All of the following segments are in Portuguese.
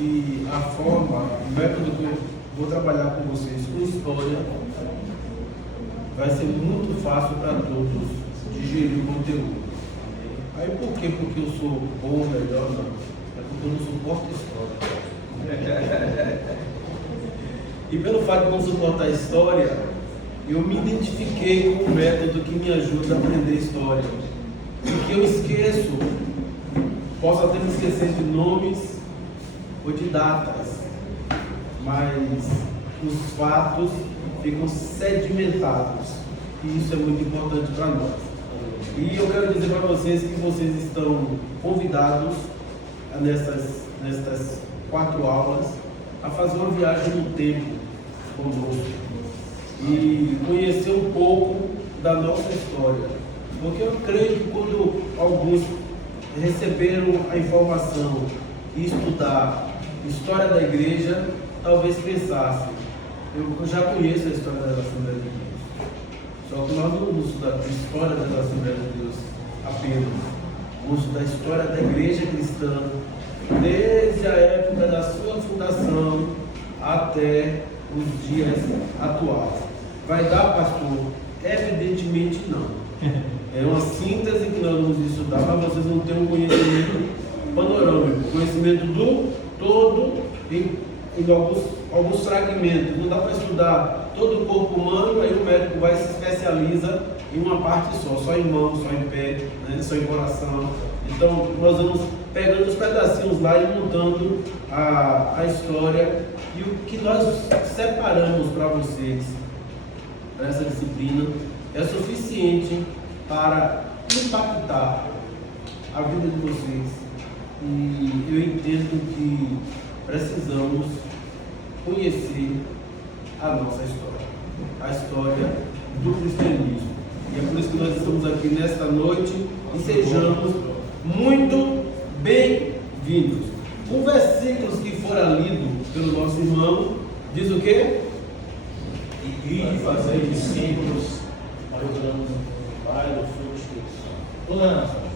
E a forma, o método que eu vou trabalhar com vocês com história vai ser muito fácil para todos digerir o conteúdo. Aí por quê? Porque eu sou bom, melhor? Não. É porque eu não suporto história. E pelo fato de não suportar a história, eu me identifiquei com um método que me ajuda a aprender história. Porque eu esqueço, posso até me esquecer de nomes ou de datas, mas os fatos ficam sedimentados. E isso é muito importante para nós. E eu quero dizer para vocês que vocês estão convidados nestas 4 aulas a fazer uma viagem no tempo conosco e conhecer um pouco da nossa história. Porque eu creio que quando alguns receberam a informação e estudar história da igreja, talvez pensassem, eu já conheço a história da Assembleia de Deus. Só que nós não vamos estudar a história da Assembleia de Deus apenas. Vamos estudar a história da igreja cristã, desde a época da sua fundação até os dias atuais. Vai dar, pastor? Evidentemente não. É uma síntese que nós vamos estudar, mas vocês não têm um conhecimento panorâmico, conhecimento do todo em alguns fragmentos. Não dá para estudar todo o corpo humano, aí o médico vai e se especializa em uma parte só em mão, só em pé, né? Só em coração. Então nós vamos pegando os pedacinhos lá e montando a história. E o que nós separamos para vocês, para essa disciplina, é suficiente para impactar a vida de vocês. E eu entendo que precisamos conhecer a nossa história, a história do cristianismo. E é por isso que nós estamos aqui nesta noite e sejamos muito bem-vindos. O versículo que fora lido pelo nosso irmão diz o quê? E fazer discípulos, orando no Pai, do Filho e do Espírito Santo. Toda a nação.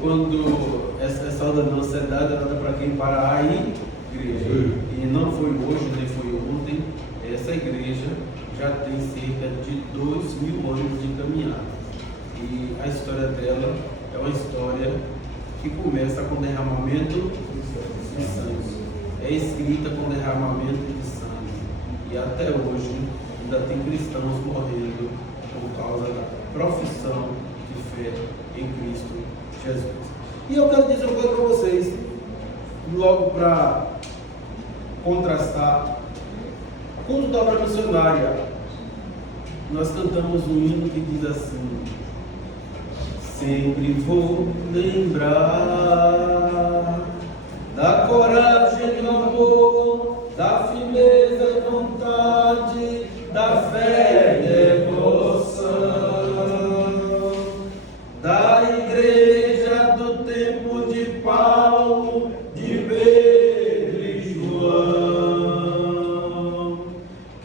Quando essa ordenança é dada para quem? Para a igreja. E não foi hoje, nem foi ontem. Essa igreja já tem cerca de 2.000 anos de caminhada. E a história dela é uma história que começa com derramamento de sangue. É escrita com derramamento de sangue. E até hoje ainda tem cristãos morrendo por causa da profissão de fé em Cristo Jesus. E eu quero dizer uma coisa para vocês, logo para contrastar. Quando da obra missionária, nós cantamos um hino que diz assim: sempre vou lembrar da coragem, do amor, da firmeza e vontade, da fé e devoção, da igreja do tempo de Paulo, de Pedro e João,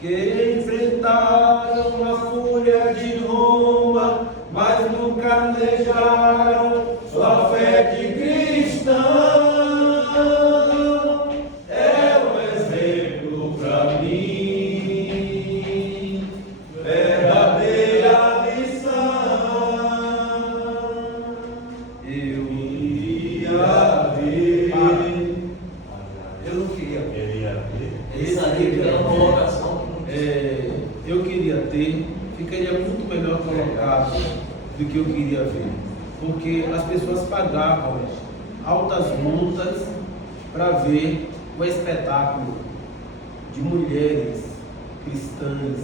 que enfrentaram a fúria de Roma, mas nunca negaram sua fé de cristão. Ficaria muito melhor colocado do que eu queria ver, porque as pessoas pagavam altas multas para ver o espetáculo de mulheres cristãs,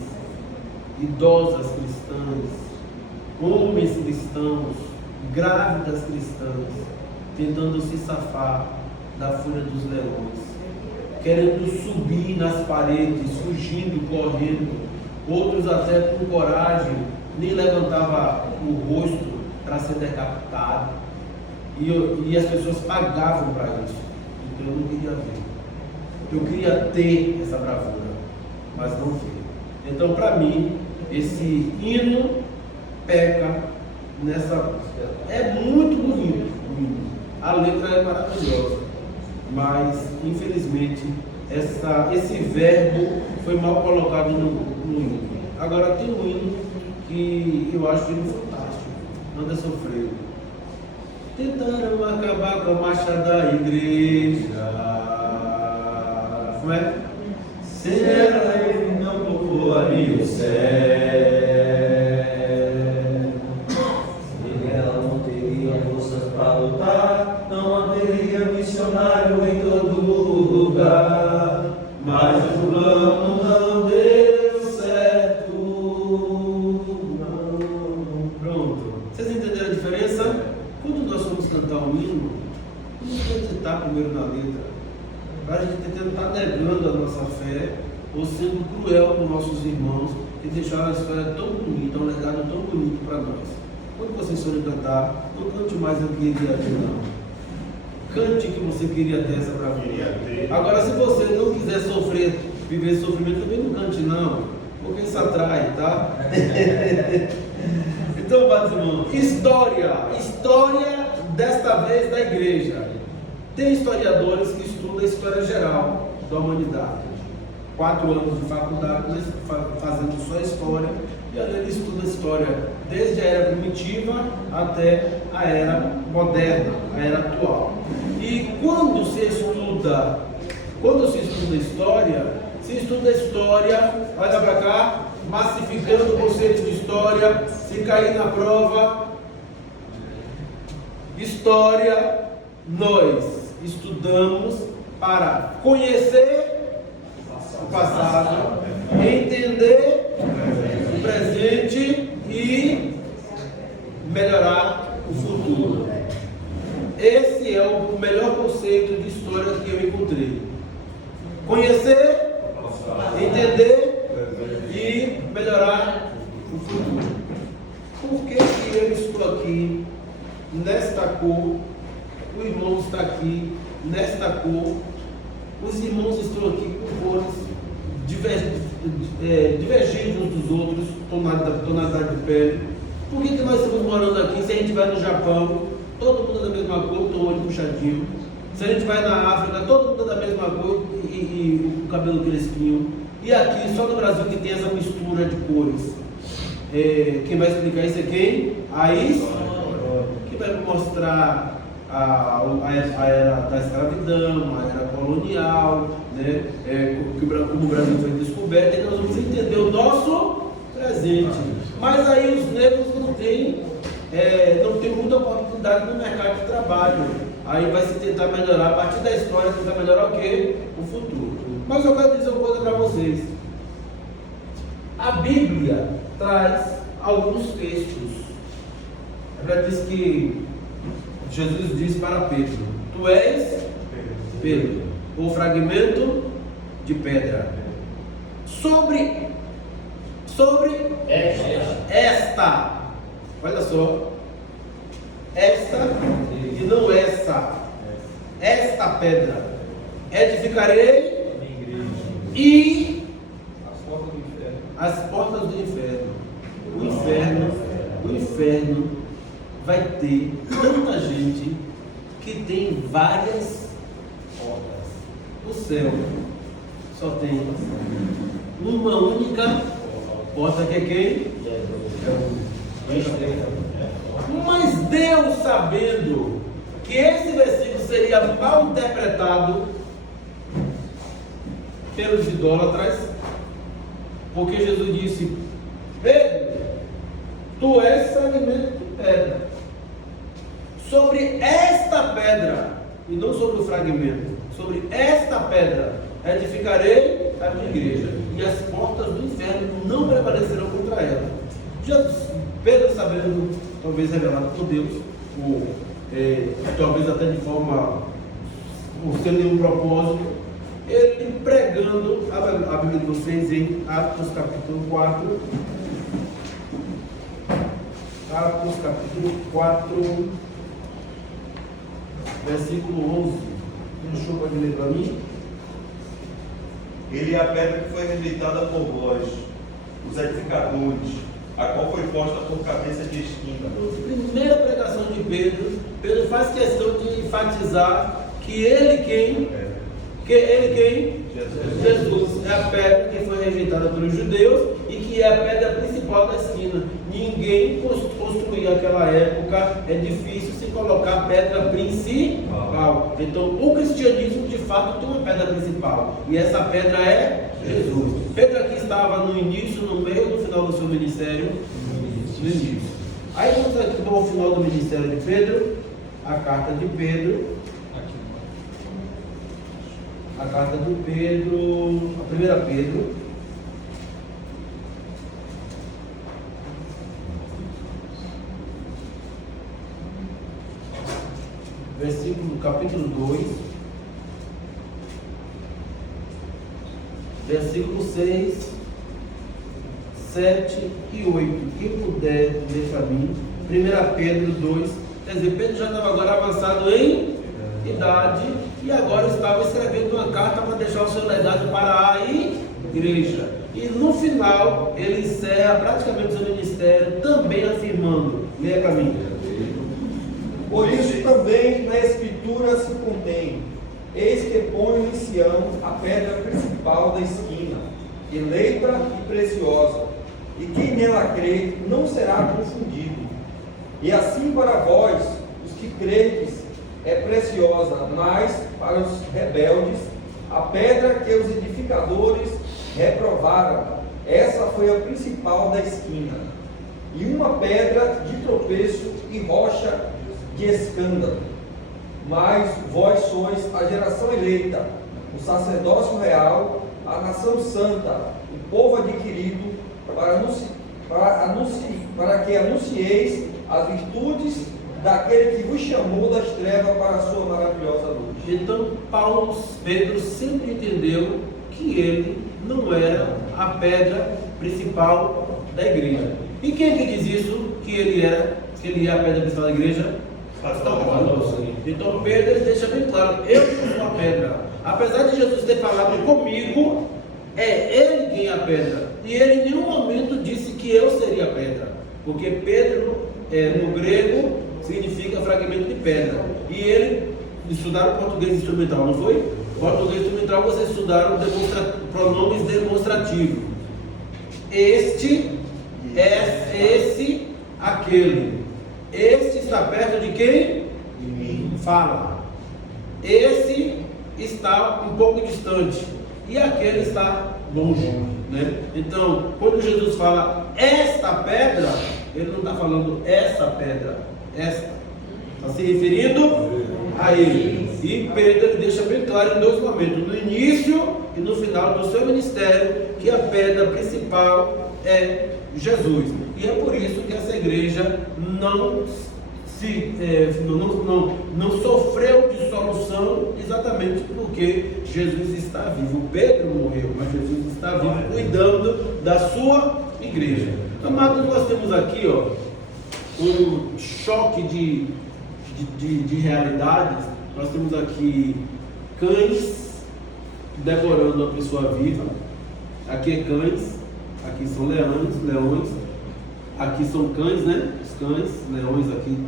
idosas cristãs, homens cristãos, grávidas cristãs, tentando se safar da fúria dos leões, querendo subir nas paredes, fugindo, correndo. Outros até com coragem, nem levantava o rosto para ser decapitado. E as pessoas pagavam para isso. Então eu não queria ver. Eu queria ter essa bravura, mas não vi. Então para mim, esse hino peca nessa... É muito bonito. A letra é maravilhosa, mas infelizmente, esse verbo foi mal colocado no hino. Agora tem um hino que eu acho ele fantástico, manda sofrer. Tentaram acabar com a marcha da igreja. Como é? Será ele não colocou ali o céu? Sem ela não teria forças para lutar, não haveria missionário em todo lugar. Mas o plano não deu certo. Não. Pronto. Vocês entenderam a diferença? Quando nós vamos cantar um hino, não tem que estar primeiro na letra. A gente não está negando a nossa fé ou sendo cruel com nossos irmãos que deixaram a história tão bonita, um legado tão bonito para nós. Quando vocês forem cantar, não cante mais eu queria ter, não. Cante que você queria ter essa bravura. Agora, se você não quiser sofrer, viver esse sofrimento, também não cante, não, porque isso atrai, tá? Então, paz, irmão, história desta vez da igreja. Tem historiadores que estudam a história geral da humanidade. 4 anos de faculdade, fazendo só história, e ali ele estuda a história desde a era primitiva até a era moderna, a era atual. E quando se estuda história, olha para cá, massificando o conceito de história, se cair na prova, história, nós estudamos para conhecer o passado, entender o presente e melhorar o futuro. Esse é o melhor conceito de história que eu encontrei. Conhecer, entender e melhorar o futuro. Por que eu estou aqui nesta cor? O irmão está aqui nesta cor. Os irmãos estão aqui com cores divergentes uns dos outros, tonalidade de pele. Por que nós estamos morando aqui? Se a gente vai no Japão, todo mundo é da mesma cor, com o olho puxadinho. Se a gente vai na África, todo mundo é da mesma cor e o cabelo crespinho. E aqui, só no Brasil que tem essa mistura de cores. Quem vai explicar isso é quem? A história, que vai mostrar a era da escravidão, a era colonial, né? Como o Brasil foi descoberto, e nós vamos entender o nosso presente. Mas aí os negros não têm muita oportunidade no mercado de trabalho. Aí vai se tentar melhorar, a partir da história, tentar melhorar o quê? O futuro. Mas eu quero dizer uma coisa para vocês. A Bíblia traz alguns textos. Ela diz que Jesus disse para Pedro: tu és Pedro, o fragmento de pedra. Sobre esta, olha só, esta e não esta pedra edificarei e as portas do inferno. O inferno vai ter tanta gente que tem várias portas. O céu só tem uma única porta, que é quem? Mas Deus, sabendo que esse versículo seria mal interpretado pelos idólatras, porque Jesus disse: Pedro, tu és fragmento de pedra. Sobre esta pedra, e não sobre o fragmento, sobre esta pedra edificarei a minha igreja, e as portas do inferno não prevalecerão contra ela. Pedro, sabendo, talvez revelado por Deus, ou talvez até de forma, sem nenhum propósito, ele pregando, a Bíblia de vocês em Atos capítulo 4, Atos capítulo 4, versículo 11. Deixa eu ler para mim. Ele é a pedra que foi rejeitada por vós, os edificadores, a qual foi posta por cabeça de esquina. Primeira pregação de Pedro, Pedro faz questão de enfatizar que ele quem Que ele quem? Jesus é a pedra que foi rejeitada pelos judeus e que é a pedra principal da esquina. Ninguém construía naquela época, é difícil se colocar a pedra principal. Então o cristianismo de fato tem uma pedra principal e essa pedra é Jesus. Pedro aqui estava no início, no meio, no final do seu ministério. No início. Aí vamos aqui para o final do ministério de Pedro, a carta de Pedro. A carta de Pedro, a primeira Pedro, capítulo 2, versículo 6, 7 e 8. Quem puder ler para mim, 1 Pedro 2, quer dizer, Pedro já estava agora avançado em idade e agora estava escrevendo uma carta para deixar o seu legado para a igreja. E no final ele encerra praticamente o seu ministério também afirmando, leia para mim. Por isso também na Escritura se contém: eis que ponho em Sião a pedra principal da esquina, eleita e preciosa, e quem nela crê não será confundido. E assim para vós, os que credes, é preciosa, mas para os rebeldes, a pedra que os edificadores reprovaram, essa foi a principal da esquina, e uma pedra de tropeço e rocha de escândalo. Mas vós sois a geração eleita, o sacerdócio real, a nação santa, o povo adquirido, para que anuncieis as virtudes daquele que vos chamou das trevas para a sua maravilhosa luz. Então Pedro sempre entendeu que ele não era a pedra principal da igreja. E quem é que diz isso? Que ele é a pedra principal da igreja? Então Pedro ele deixa bem claro: eu sou a pedra. Apesar de Jesus ter falado comigo, é ele quem é a pedra. E ele em nenhum momento disse que eu seria a pedra, porque Pedro no grego significa fragmento de pedra. E ele estudaram português instrumental, não foi? Português instrumental vocês estudaram pronomes demonstrativos. Este, esse, aquele. Este está perto de quem? De mim. Fala. Esse está um pouco distante e aquele está longe, né? Então, quando Jesus fala esta pedra, ele não está falando essa pedra, esta. Está se referindo a ele. E Pedro ele deixa bem claro em dois momentos, no início e no final do seu ministério, que a pedra principal é Jesus. E é por isso que essa igreja não sofreu dissolução, exatamente porque Jesus está vivo. Pedro morreu, mas Jesus está vivo, cuidando da sua igreja. Amados, nós temos aqui um choque de realidades. Nós temos aqui cães devorando a pessoa viva. Aqui é cães, aqui são leões. Aqui são cães, né? Os cães, leões aqui,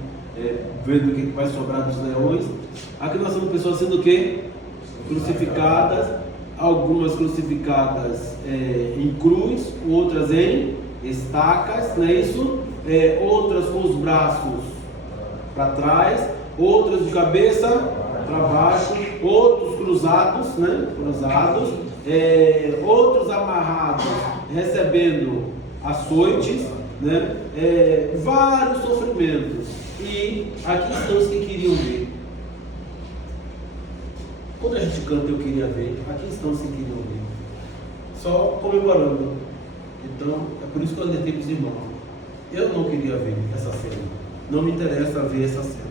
vendo o que vai sobrar dos leões. Aqui nós temos pessoas sendo o quê? Crucificadas. Algumas crucificadas em cruz, outras em estacas, não é isso? Outras com os braços para trás, outras de cabeça para baixo, outros cruzados, né? Outros amarrados, recebendo açoites, né? Vários sofrimentos. E aqui estão os que queriam ver. Quando a gente canta eu queria ver, aqui estão os que queriam ver, só comemorando. Então é por isso que eu alertei para os irmãos: eu não queria ver essa cena, não me interessa ver essa cena.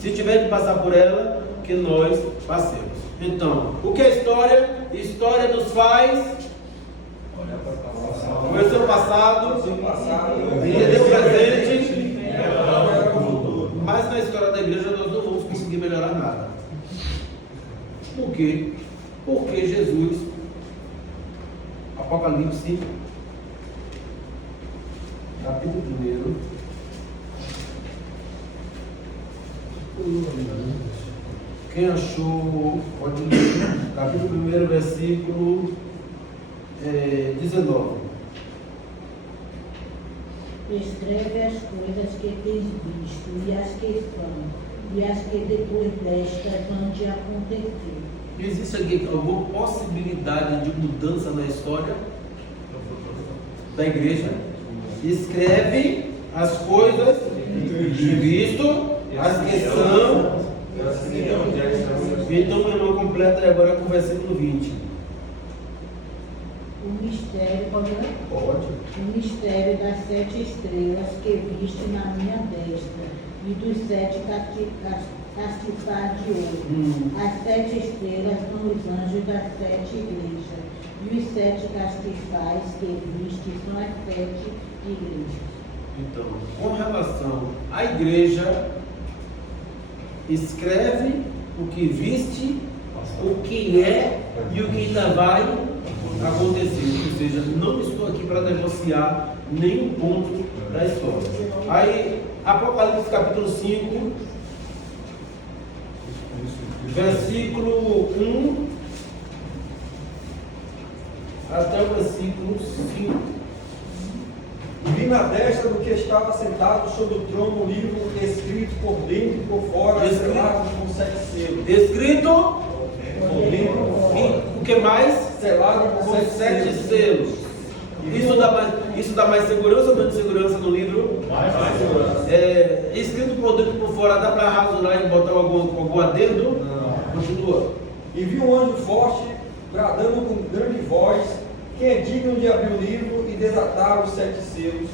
Se tiver de passar por ela, que nós passemos. Então, o que é história? História nos faz conhecer o passado, entender o presente, mas na história da igreja nós não vamos conseguir melhorar nada. Por quê? Porque Jesus, Apocalipse, capítulo 1. Quem achou, pode ler. Capítulo 1, versículo 19. Escreve as coisas que tens visto, e as que são, e as que depois destas vão te acontecer. Existe aqui alguma possibilidade de mudança na história da igreja? Escreve as coisas de visto, as que são. Então, meu irmão, completa agora com o versículo 20. O mistério, pode ler? Pode. O mistério das 7 estrelas que viste na minha destra, e dos 7 castiçais de ouro. As 7 estrelas são os anjos das 7 igrejas, e os 7 castiçais que viste são as 7 igrejas. Então, com relação à igreja, escreve o que viste, o que é e o que ainda vai acontecer. Ou seja, não estou aqui para negociar nenhum ponto da história. Aí, Apocalipse capítulo 5, versículo 1 até o versículo 5. E vi na destra do que estava sentado sobre o trono um livro escrito por dentro e por fora, selado com 7 selos. Escrito Por dentro e por fora, e o que mais? selado Com com 7 7 selos. selos. Isso dá mais segurança ou menos segurança no livro? Mais Escrito por dentro e por fora, dá para rasurar e botar algum adendo? Não. Continua. E vi um anjo forte, bradando com grande voz, quem é digno de abrir o livro e desatar os 7 selos.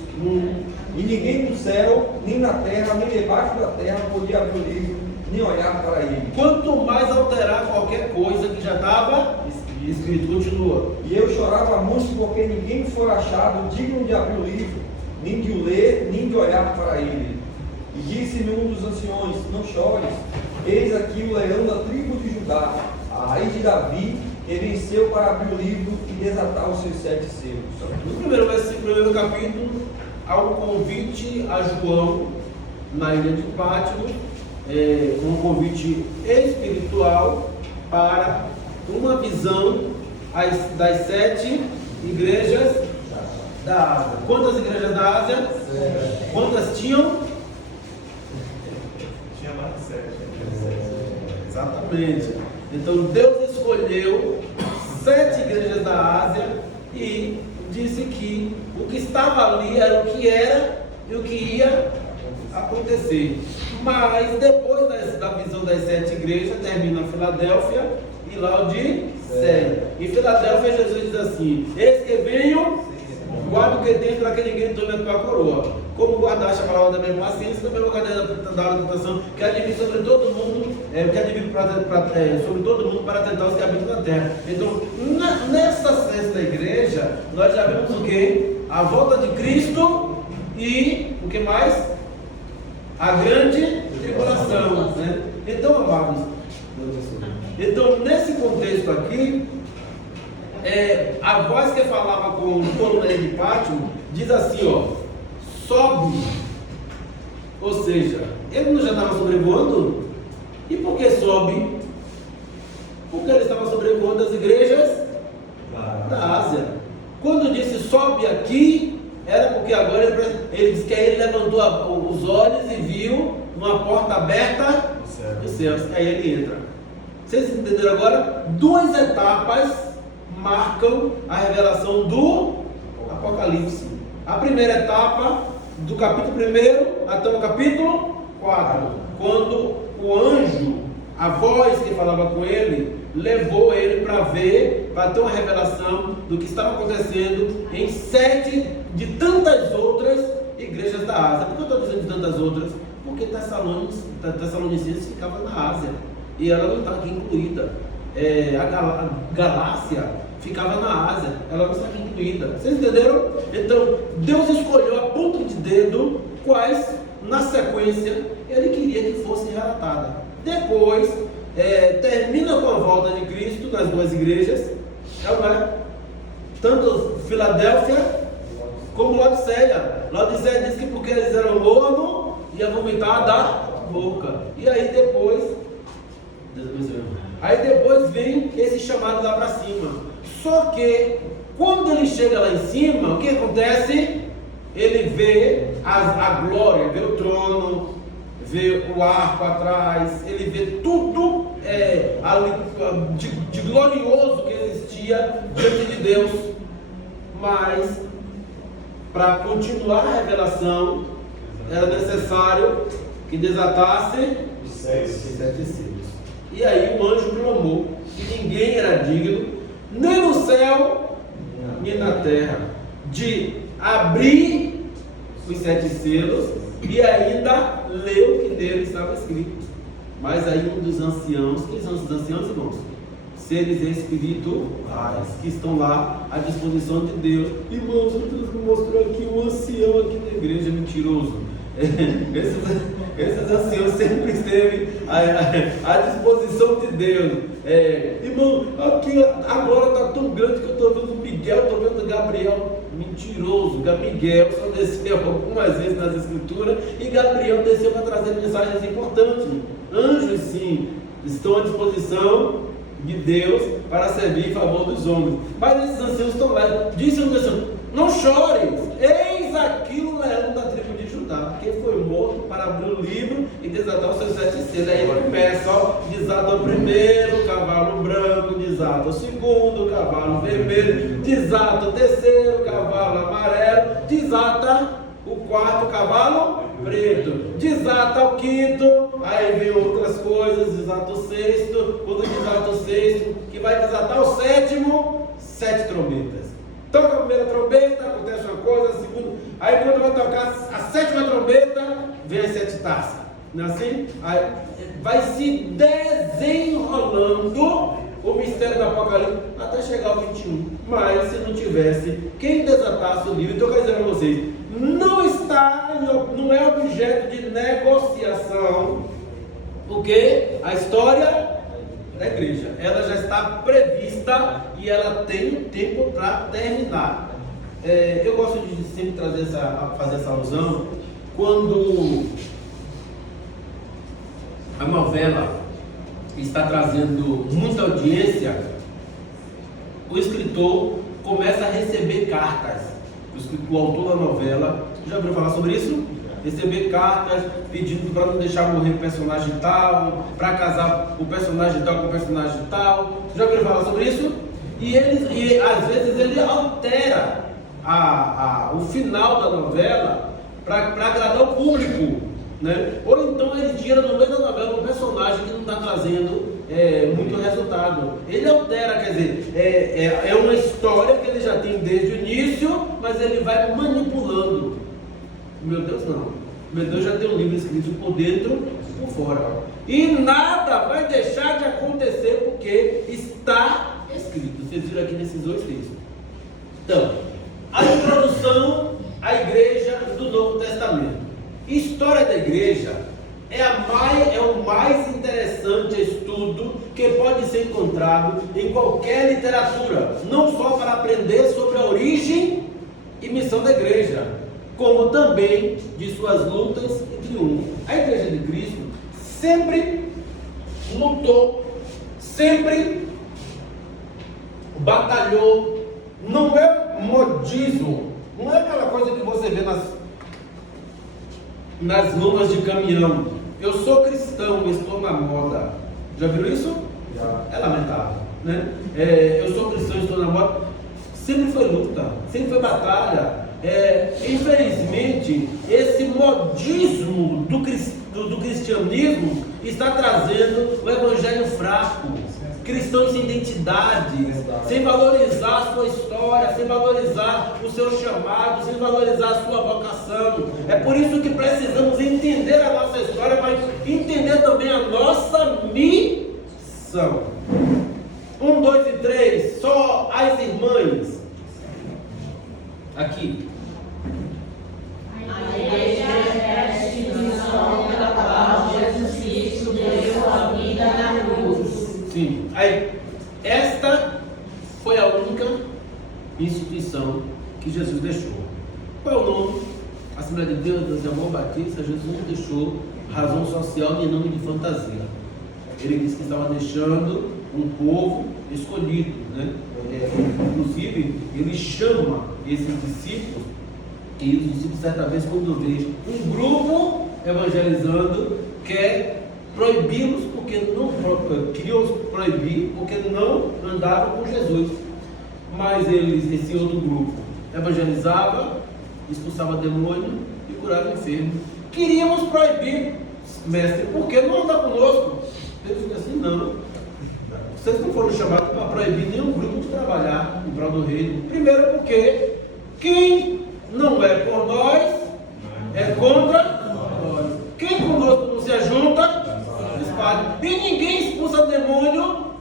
E ninguém no céu, nem na terra, nem debaixo da terra podia abrir o livro, nem olhar para ele. Quanto mais alterar qualquer coisa que já estava escrito, continua. E eu chorava muito porque ninguém foi achado digno de abrir o livro, nem de o ler, nem de olhar para ele. E disse-me um dos anciões: não chores, eis aqui o leão da tribo de Judá, a raiz de Davi, que venceu para abrir o livro e desatar os seus 7 selos. No primeiro versículo, primeiro capítulo, há um convite a João na ilha de Pátimo, um convite espiritual para uma visão das 7 igrejas da Ásia. Quantas igrejas da Ásia? Quantas tinham? Tinha mais de 7. Exatamente. Então Deus escolheu 7 igrejas da Ásia e disse que o que estava ali era o que era e o que ia acontecer. Mas depois da visão das 7 igrejas, termina Filadélfia e Laodiceia. Em Filadélfia, Jesus diz assim: eis que venho, guarda o que tem para que ninguém tome a tua coroa. Como guardaste a palavra da minha paciência, também vou guardar da tentação, que advir sobre todo mundo, sobre todo mundo para tentar os que habitam na terra. Então, nessa sexta igreja, nós já vemos o que? A volta de Cristo e o que mais? A grande tribulação. Né? Então, amados, então, nesse contexto aqui, a voz que falava com o coronel de Pátimo diz assim, ó: sobe. Ou seja, ele não já estava sobrevoando? E por que sobe? Porque ele estava sobrevoando as igrejas da Ásia. Quando disse sobe aqui, era porque agora ele disse que aí ele levantou os olhos e viu uma porta aberta dos céus. Aí ele entra. Vocês entenderam agora? 2 etapas marcam a revelação do Apocalipse. A primeira etapa, do capítulo 1 até o capítulo 4, quando o anjo, a voz que falava com ele, levou ele para ver, para ter uma revelação do que estava acontecendo em 7 de tantas outras igrejas da Ásia. Por que eu estou dizendo de tantas outras? Porque Tessalonicenses ficava na Ásia e ela não está aqui incluída. A Galácia ficava na Ásia, ela não está aqui incluída. Vocês entenderam? Então, Deus escolheu a ponto de dedo quais, na sequência, ele queria que fosse relatada. Depois, termina com a volta de Cristo nas 2 igrejas, tanto Filadélfia como Laodiceia. Laodiceia diz que porque eles eram mornos, ia vomitar da boca. E aí depois Deus abençoe. Aí depois vem esse chamado lá para cima. Só que quando ele chega lá em cima, o que acontece? Ele vê a glória, vê o trono, vê o arco atrás, ele vê tudo de glorioso que existia diante de Deus. Mas para continuar a revelação era necessário que desatasse os 7 selos. E aí o anjo clamou que ninguém era digno, nem no céu, nem na terra, de abrir os 7 selos e ainda ler o que nele estava escrito. Mas aí um dos anciãos, quem são os anciãos, irmãos? Seres espirituais que estão lá à disposição de Deus. Irmãos, Deus me mostrou aqui um ancião aqui na igreja, mentiroso. Esses anciãos sempre esteve à disposição de Deus. Irmão, aqui agora está tão grande que eu estou vendo Miguel, estou vendo Gabriel. Mentiroso. Miguel só desceu algumas vezes nas escrituras e Gabriel desceu para trazer mensagens importantes. Anjos, sim, estão à disposição de Deus para servir em favor dos homens. Mas esses anciãos estão lá. Disse o ancião: não chores, eis aqui o leão da tribo de Judá, que foi morto para abrir o livro e desatar os seus 7 selos. Aí ele começa, ó, desata o primeiro cavalo branco, desata o segundo cavalo vermelho, desata o terceiro cavalo amarelo, desata o quarto cavalo preto, desata o quinto, aí vem outras coisas, desata o sexto, quando desata o sexto, que vai desatar o sétimo, 7 trombetas. Toca a primeira trombeta, acontece uma coisa, a segunda, aí quando vai tocar a 7ª trombeta, vem as 7 taças, não é assim? Aí vai se desenrolando o mistério do Apocalipse até chegar ao 21. Mas se não tivesse quem desatasse o livro, então eu quero dizer para vocês, não é objeto de negociação, porque a história da igreja, ela já está prevista e ela tem um tempo para terminar. Eu gosto de sempre fazer essa alusão quando a novela está trazendo muita audiência, o escritor começa a receber cartas. O autor da novela, já ouviu falar sobre isso? Receber cartas pedindo para não deixar morrer o personagem tal, para casar o personagem tal com o personagem tal. Já ouviu falar sobre isso? E às vezes ele altera o final da novela para agradar o público, né? Ou então ele tira no meio da novela um personagem que não está trazendo muito resultado. Ele altera, quer dizer, é uma história que ele já tem desde o início, mas ele vai manipulando. Meu Deus, não. Meu Deus já tem um livro escrito por dentro e por fora. E nada vai deixar de acontecer porque está escrito. Vocês viram aqui nesses 2 textos. Então, a introdução à igreja do Novo Testamento. História da igreja é o mais interessante estudo que pode ser encontrado em qualquer literatura, não só para aprender sobre a origem e missão da igreja, como também de suas lutas e triunfos. A igreja de Cristo sempre lutou, sempre batalhou. Não é modismo, não é aquela coisa que você vê nas lonas de caminhão. Eu sou cristão, estou na moda. Já viram isso? Já. É lamentável, né? Eu sou cristão, estou na moda. Sempre foi luta, sempre foi batalha. Infelizmente, esse modismo do cristianismo está trazendo o evangelho fraco, cristãos sem identidade, sem valorizar a sua história, sem valorizar o seu chamado, sem valorizar a sua vocação. É por isso que precisamos entender a nossa história, mas entender também a nossa missão. 1, 2 e 3, só as irmãs. Aqui. A igreja é a instituição pela qual Jesus Cristo deu sua vida na cruz. Sim, aí, esta foi a única instituição que Jesus deixou. Qual é o nome? Assembleia de Deus de Amor Batista. Jesus não deixou razão social nem nome de fantasia. ele disse que estava deixando um povo escolhido, né? Inclusive, ele chama esses discípulos, e os discípulos, certa vez, quando vê um grupo evangelizando, quer proibi-los, porque não queriam proibir, porque não andavam com Jesus. Mas esse outro grupo evangelizava, expulsava demônio e curava enfermo. Queríamos proibir, mestre, porque não anda conosco. Ele disse assim: não, vocês não foram chamados para proibir nenhum grupo de trabalhar em prol do reino. Primeiro porque quem não é por nós é contra nós. Quem conosco não se ajunta, espalha. E ninguém expulsa demônio,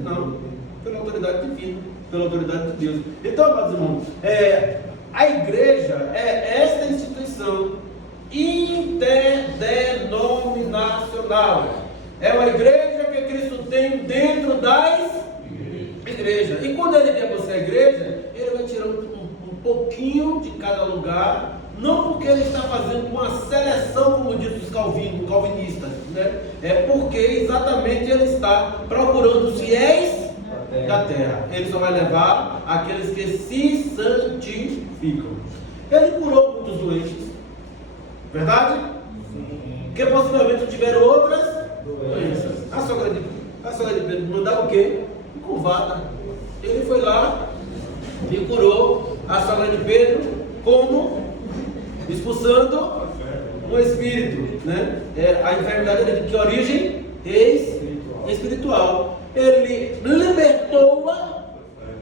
não, pela autoridade divina, pela autoridade de Deus. Então, meus irmãos, a igreja é esta instituição interdenominacional. É uma igreja que Cristo tem dentro das igrejas. E quando ele vier você a igreja, ele vai tirando um pouquinho de cada lugar, não porque ele está fazendo uma seleção, como diz os calvinistas, né? É porque exatamente ele está procurando os fiéis da terra. Ele só vai levar aqueles que se santificam. Ele curou muitos doentes, verdade? Que possivelmente tiveram outras doenças. A sogra de Pedro mandava o quê? Curvada. Ele foi lá e curou a sogra de Pedro, como? Expulsando um espírito, né? A enfermidade era de que origem? Espiritual. Ele libertou-a.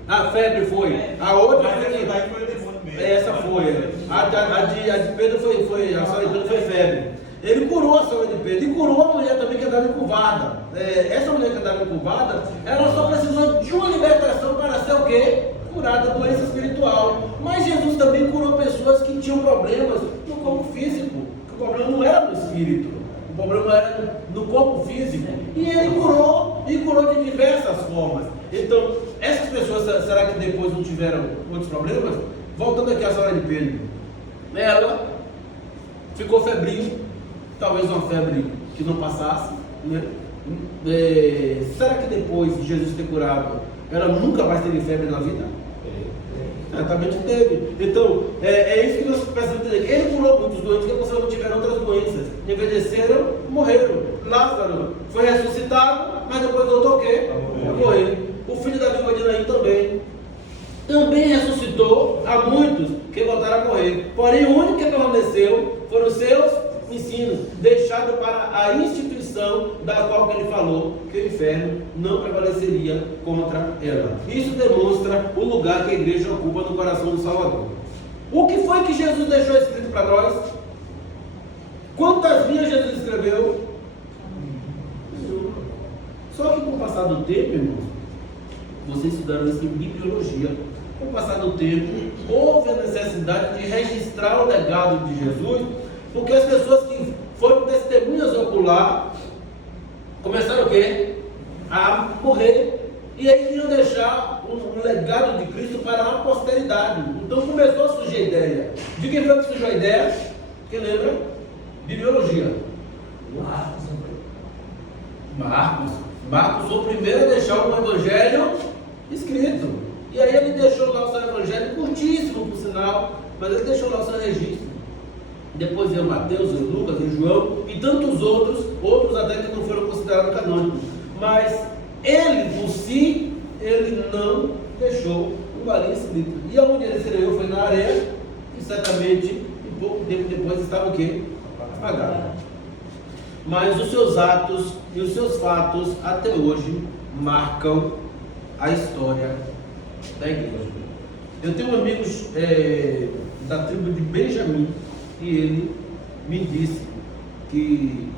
A febre foi. A outra foi demônio mesmo. essa foi. A de Pedro foi. A sogra de Pedro foi febre. Ele curou a sogra de Pedro e curou a mulher também que andava encurvada. Essa mulher que andava encurvada, ela só precisou de uma libertação para ser o quê? Curada da doença espiritual. Mas Jesus também curou pessoas que tinham problemas no corpo físico. O problema não era no espírito, o problema era no corpo físico. E ele curou, e curou de diversas formas. Então, essas pessoas, será que depois não tiveram outros problemas? Voltando aqui à sogra de Pedro, ela ficou febril, talvez uma febre que não passasse, né? Será que depois de Jesus ter curado, ela nunca mais teve febre na vida? Certamente teve. Então, é isso que nós precisamos entender. Ele curou muitos doentes que não tiveram outras doenças. Envelheceram, morreram. Lázaro foi ressuscitado, mas depois voltou o quê? A morrer. O filho da viúva de Naim também ressuscitou a muitos que voltaram a morrer. Porém, o único que permaneceu foram os seus ensinos, deixado para a instituição da qual ele falou que o inferno não prevaleceria contra ela. Isso demonstra o lugar que a igreja ocupa no coração do Salvador. O que foi que Jesus deixou escrito para nós? Quantas linhas Jesus escreveu? Só que com o passar do tempo, irmãos, vocês estudaram isso em bibliologia. Com o passar do tempo, houve a necessidade de registrar o legado de Jesus, porque as pessoas que foram testemunhas ocular começaram o quê? A morrer. E aí queriam deixar um legado de Cristo para a posteridade. Então começou a surgir a ideia. De quem foi que surgiu a ideia? Quem lembra? Bibliologia. Marcos foi o primeiro a deixar um evangelho escrito. E aí ele deixou lá o seu evangelho, curtíssimo por sinal, mas ele deixou lá o seu registro. Depois veio Mateus, Lucas, João e tantos outros até que não foram considerados canônicos. Mas ele, por si, ele não deixou uma linha escrita. E aonde ele escreveu foi na areia, e certamente, um pouco tempo depois, estava o quê? Apagado. Mas os seus atos e os seus fatos, até hoje, marcam a história da igreja. Eu tenho amigos da tribo de Benjamim, e ele me disse que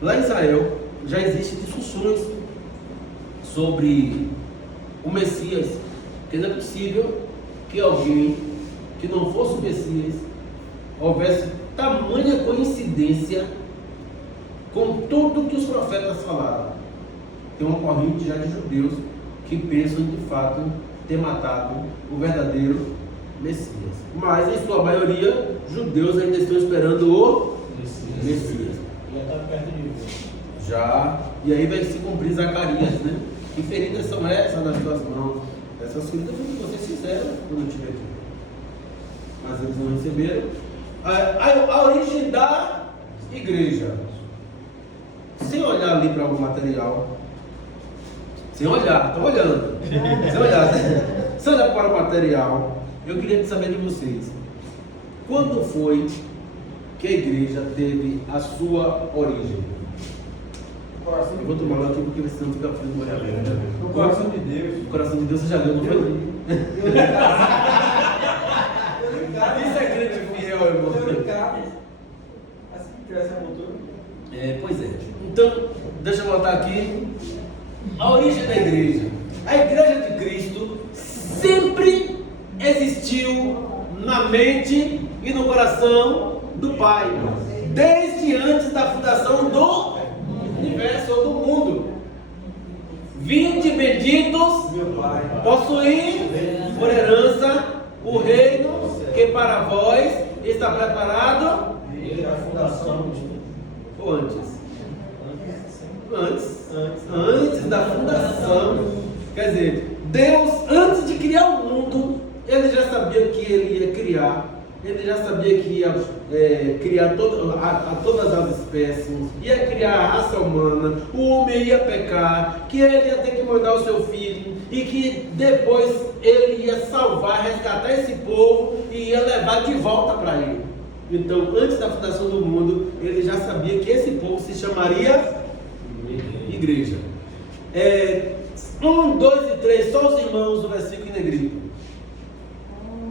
lá em Israel já existem discussões sobre o Messias, que não é possível que alguém que não fosse o Messias houvesse tamanha coincidência com tudo que os profetas falaram. Tem uma corrente já de judeus que pensam de fato ter matado o verdadeiro Messias. Mas em sua maioria, judeus ainda estão esperando o Messias. Já está perto de vir. Já. E aí vai se cumprir Zacarias, né? Que feridas são essas nas tuas mãos? Essas feridas foi o que vocês fizeram quando eu estive aqui. Mas eles não receberam. A origem da igreja. Sem olhar ali para o material. Sem olhar, estão olhando. Sem olhar, né? Sem olhar para o material. Eu queria saber de vocês. Quando foi que a igreja teve a sua origem? Eu vou tomar lá aqui porque senão fica frio. No coração de Deus. O coração de Deus você já leu, não foi? Isso é crente fiel, irmão. Assim que cresce a cultura. Pois é. Então, deixa eu voltar aqui. A origem da igreja. A igreja de Cristo sempre existiu na mente e no coração do Pai. Desde antes da fundação do universo ou do mundo. Vinde benditos, possuir por herança o reino que para vós está preparado Desde a fundação ou antes? Antes da fundação. Quer dizer, Deus, antes de criar o mundo, Ele já sabia que Ele ia criar. Ele já sabia que ia criar todas as espécies, ia criar a raça humana, o homem ia pecar, que ele ia ter que mandar o seu filho, e que depois ele ia salvar, resgatar esse povo e ia levar de volta para ele. Então, antes da fundação do mundo, ele já sabia que esse povo se chamaria igreja. 1, 2 e 3, só os irmãos, o versículo em negrito.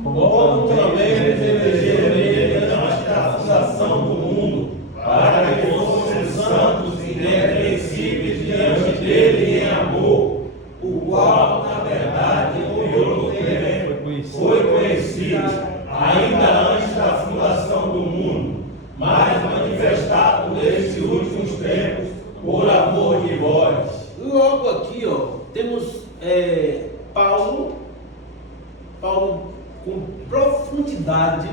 Como também nos elegeu nele antes da fundação do mundo, para que fossem santos e irrepreensíveis diante dele em amor, o qual, na verdade, por outro tempo foi conhecido, ainda antes da fundação do mundo, mas manifestado nesses últimos tempos, por amor de vós. Logo aqui, temos Paulo com profundidade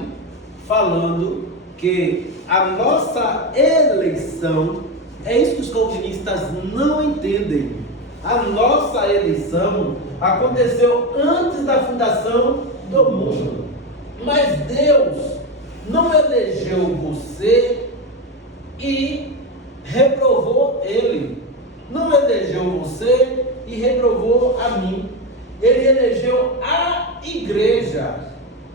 falando que a nossa eleição, é isso que os calvinistas não entendem. A nossa eleição aconteceu antes da fundação do mundo. Mas Deus não elegeu você e reprovou ele. Não elegeu você e reprovou a mim. Ele elegeu a igreja.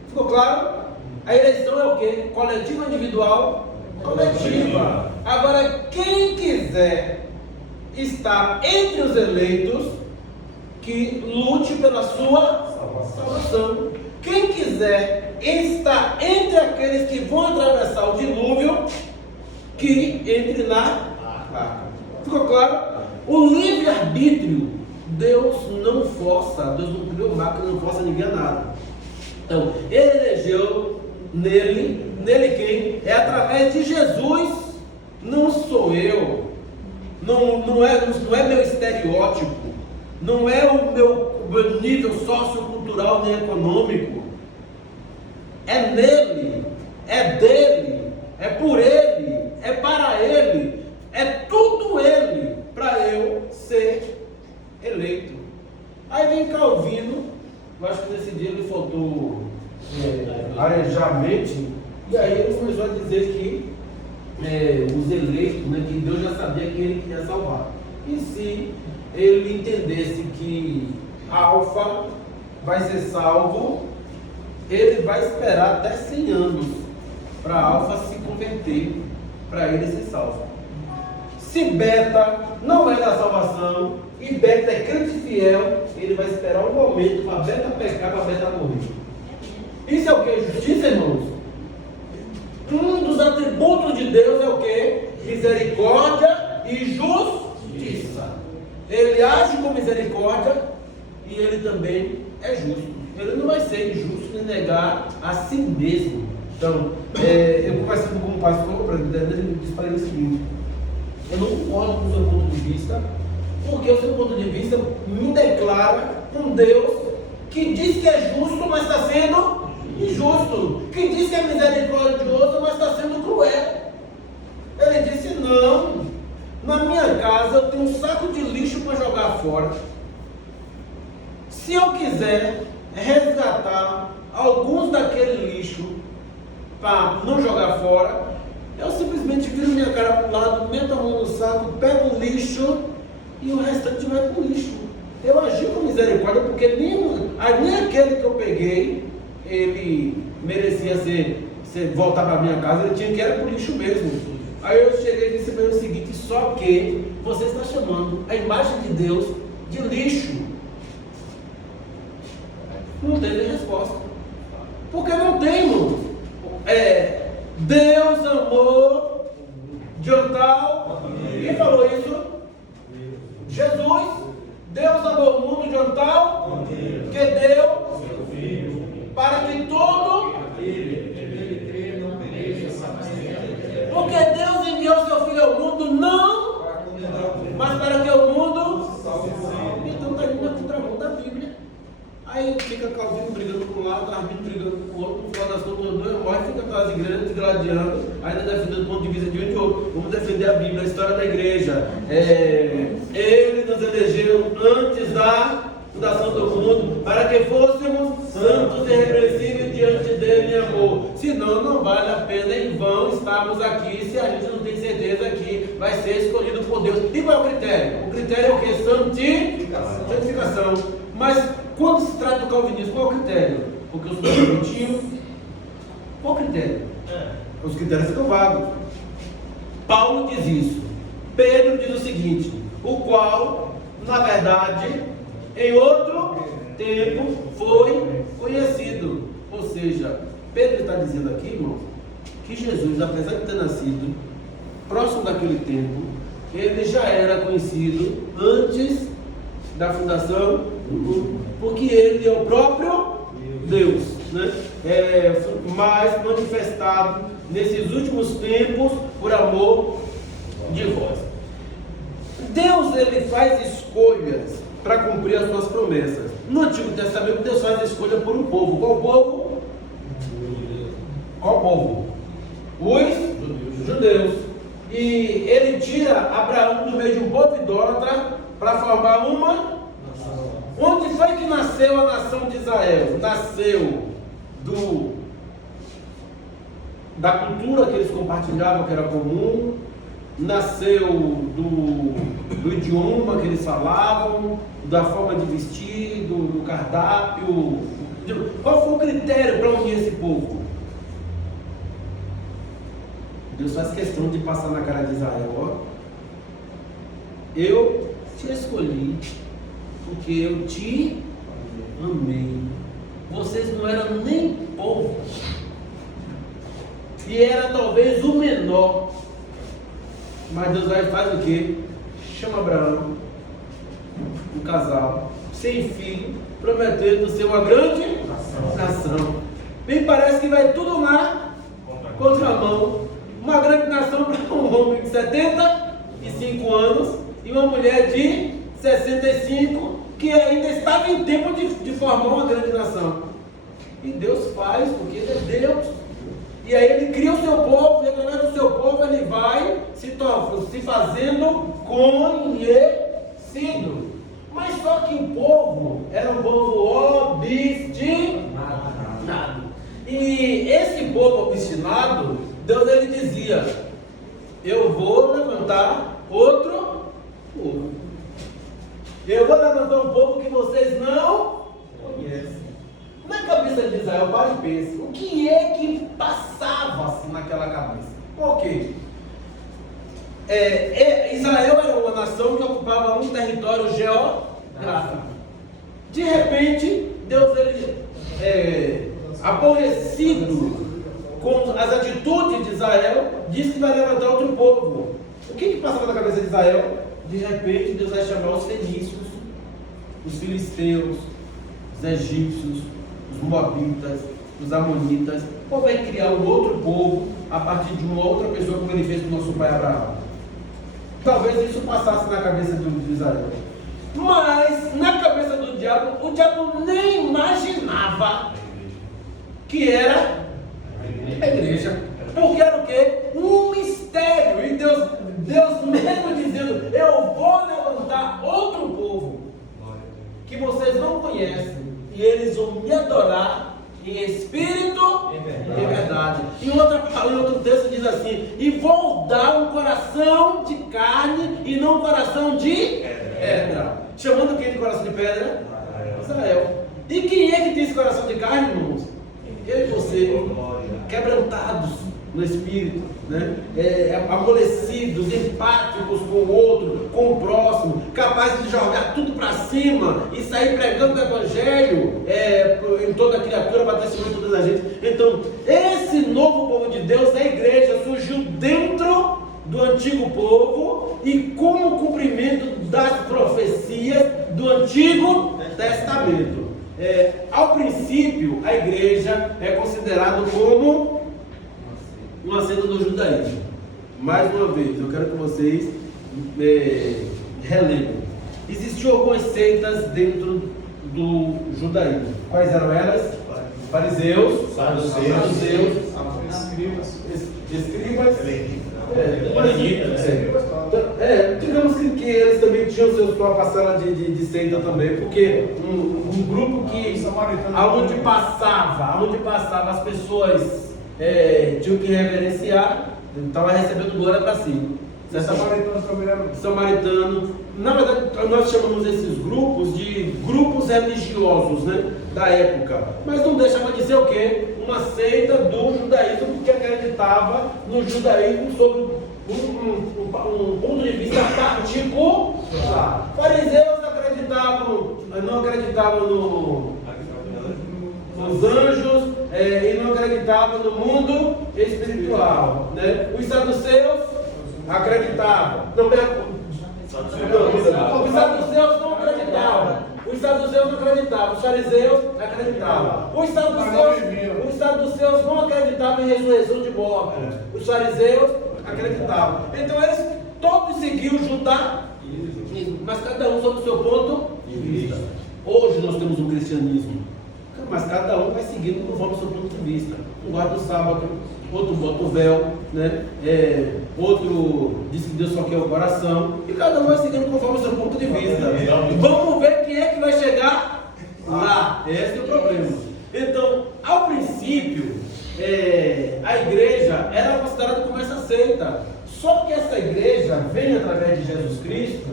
Ficou claro? A eleição é o quê? Coletiva ou individual? Coletiva. Agora, quem quiser estar entre os eleitos, que lute pela sua salvação. Quem quiser estar entre aqueles que vão atravessar o dilúvio, que entre na arca. Ficou claro? O livre-arbítrio, Deus não força, Deus não criou máquina, não força ninguém a nada. Então, Ele elegeu nele quem? É através de Jesus, não sou eu, não é meu estereótipo, não é o meu nível sociocultural nem econômico, é nele, é dele, é por ele, é para ele, é tudo ele, para eu ser eleito. Aí vem Calvino, eu acho que nesse dia ele faltou arejar a mente, e aí ele começou a dizer que os eleitos, né, que Deus já sabia que ele queria salvar. E se ele entendesse que Alfa vai ser salvo, ele vai esperar até 100 anos para Alfa se converter, para ele ser salvo. Se Beta não é da salvação e Beta é crente fiel, ele vai esperar um momento para Beta pecar, para Beta morrer. Isso é o que? Justiça, irmãos? Um dos atributos de Deus é o que? Misericórdia e justiça. Ele age com misericórdia e ele também é justo. Ele não vai ser injusto nem negar a si mesmo. Então, eu conversando com o pastor, ele disse para ele o seguinte: eu não concordo com o seu ponto de vista, porque o seu ponto de vista me declara um Deus que diz que é justo, mas está sendo injusto, que diz que é misericordioso, mas está sendo cruel. Ele disse: não, Na minha casa eu tenho um saco de lixo para jogar fora. Se eu quiser resgatar alguns daquele lixo para não jogar fora, eu simplesmente viro minha cara para o lado, meto a mão no saco, pego o lixo e o restante vai para o lixo. Eu agi com misericórdia porque nem aquele que eu peguei, ele merecia voltar para minha casa, ele tinha que ir para o lixo mesmo. Aí eu cheguei e disse para ele o seguinte: só que você está chamando a imagem de Deus de lixo. Não teve resposta. Porque não tem, irmão. Deus amou de tal. Quem falou isso? Jesus. Deus amou o mundo de tal que deu para que todo. Porque Deus enviou seu Filho ao mundo não, mas para que o mundo. Então está indo na contramão da Bíblia. Aí fica Calvino brigando por um lado, Arminio brigando por outro, no final das contas os dois morrem, fica aquelas igrejas se gladiando, ainda defendendo o ponto de vista de um e de outro. Vamos defender a Bíblia, a história da igreja. Ele nos elegeu antes da fundação do mundo, para que fôssemos santos e irrepreensíveis diante dele em amor. Senão não vale a pena, em vão estarmos aqui, se a gente não tem certeza que vai ser escolhido por Deus. E qual é o critério? O critério é o que? Santificação. Mas quando se trata do calvinismo, qual é o critério? Porque os prometiam. Qual o critério? Os critérios ficam vagos. Paulo diz isso. Pedro diz o seguinte: o qual, na verdade, em outro tempo foi conhecido. Ou seja, Pedro está dizendo aqui, irmão, que Jesus, apesar de ter nascido próximo daquele tempo, ele já era conhecido antes da fundação do mundo, porque ele é o próprio Deus, né? Mas manifestado nesses últimos tempos por amor de vós. Deus, ele faz escolhas para cumprir as suas promessas. No Antigo Testamento, Deus faz a escolha por um povo. Qual povo? Qual povo? Os judeus. E ele tira Abraão do meio de um povo idólatra para formar uma nação. Onde foi que nasceu a nação de Israel? Nasceu da cultura que eles compartilhavam, que era comum, nasceu do idioma que eles falavam, da forma de vestir, do cardápio. Qual foi o critério para unir esse povo? Deus faz questão de passar na cara de Israel: ó, eu te escolhi porque eu te amei. Vocês não eram nem povo, e era talvez o menor, mas Deus vai faz o quê? Chama Abraão, um casal sem filho, prometendo ser uma grande nação. Me parece que vai tudo na contramão. Uma grande nação para um homem de 75 anos e uma mulher de 65, que ainda estava em tempo de formar uma grande nação. E Deus faz, porque Ele é Deus. E aí Ele cria o seu povo, e através do seu povo Ele vai se fazendo conhecido. Mas só que o povo era um povo obstinado. E esse povo obstinado, Deus, ele dizia: eu vou levantar outro povo. Eu vou levantar um povo que vocês não conhecem. Na cabeça de Israel, para e pense, o que é que passava assim naquela cabeça? Por quê? Israel era uma nação que ocupava um território geográfico. De repente, Deus, ele, aborrecido com as atitudes de Israel, disse que vai levantar outro povo. O que passava na cabeça de Israel? De repente, Deus vai chamar os fenícios, os filisteus, os egípcios, os moabitas, os amonitas, ou vai criar um outro povo a partir de uma outra pessoa, como ele fez com o nosso pai Abraão. Talvez isso passasse na cabeça de Israel. Mas na cabeça do diabo, o diabo nem imaginava que era a igreja. Porque era o quê? Um mistério. E Deus Deus mesmo dizendo, eu vou levantar outro povo que vocês não conhecem, e eles vão me adorar em espírito e em verdade. Em outro texto diz assim, e vou dar um coração de carne e não um coração de pedra. Chamando quem de coração de pedra? Israel. E quem é que tem esse coração de carne, irmãos? Eu e você, quebrantados no espírito, né? Amolecidos, empáticos com o outro, com o próximo, capazes de jogar tudo para cima e sair pregando o evangelho em toda a criatura, para testemunho de toda a gente. Então, esse novo povo de Deus, a igreja, surgiu dentro do antigo povo e como cumprimento das profecias do Antigo Testamento. Ao princípio, a igreja é considerada como uma seita do judaísmo. Mais uma vez, eu quero que vocês relembrem. Existiam algumas seitas dentro do judaísmo. Quais eram elas? Fariseus, saduceus, escribas, digamos que eles também tinham sua parcela de seita também, porque um grupo que aonde passava as pessoas tinham que reverenciar, estava recebendo glória para si. Samaritano. Na verdade, nós chamamos esses grupos de grupos religiosos, né, da época. Mas não deixava de ser o quê? Uma seita do judaísmo que acreditava no judaísmo sob um ponto de vista particular. Fariseus não acreditavam nos anjos e não acreditavam no mundo espiritual, né? Os saduceus acreditavam. Os saduceus não acreditavam. Os fariseus acreditavam. Os saduceus não acreditavam em ressurreição de mortos. Os fariseus acreditavam. Então eles todos seguiam o judaísmo, mas cada um sob o seu ponto de vista. Hoje nós temos um cristianismo, mas cada um vai seguindo conforme o seu ponto de vista. Um guarda o sábado, outro bota o véu, né? Outro diz que Deus só quer o coração, e cada um vai seguindo conforme o seu ponto de vista. Vamos ver quem é que vai chegar lá. Esse é o problema. Então, ao princípio, a igreja era considerada como essa seita. Só que essa igreja vem através de Jesus Cristo,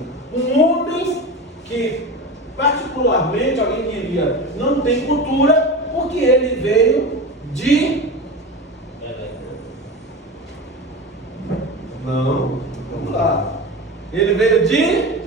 homens que particularmente alguém diria não tem cultura, porque ele veio de... Não, vamos lá. Ele veio de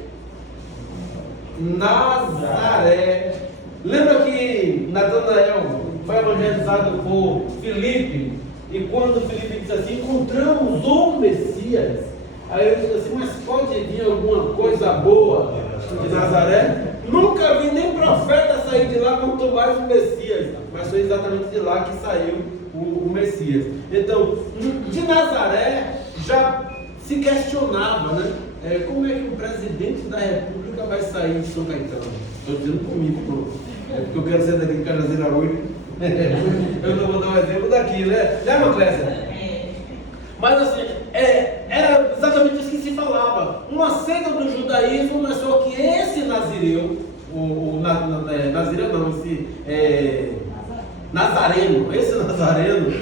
Nazaré. Lembra que Natanael foi evangelizado por Filipe? E quando Filipe disse assim, encontramos o Messias. Aí ele disse assim, mas pode vir alguma coisa boa de Nazaré? Nunca vi nem profeta sair de lá, quanto mais o Messias. Mas foi exatamente de lá que saiu o Messias. Então, de Nazaré já se questionava, né? Como é que o presidente da República vai sair de São Caetano? Estou dizendo comigo, porque eu quero ser daqui de Cajazeira hoje. Eu não vou dar um exemplo daqui, né? Lembra, Clécia? Mas assim, era exatamente isso que se falava. Uma seita do judaísmo, mas só que esse nazireu, Nazareno,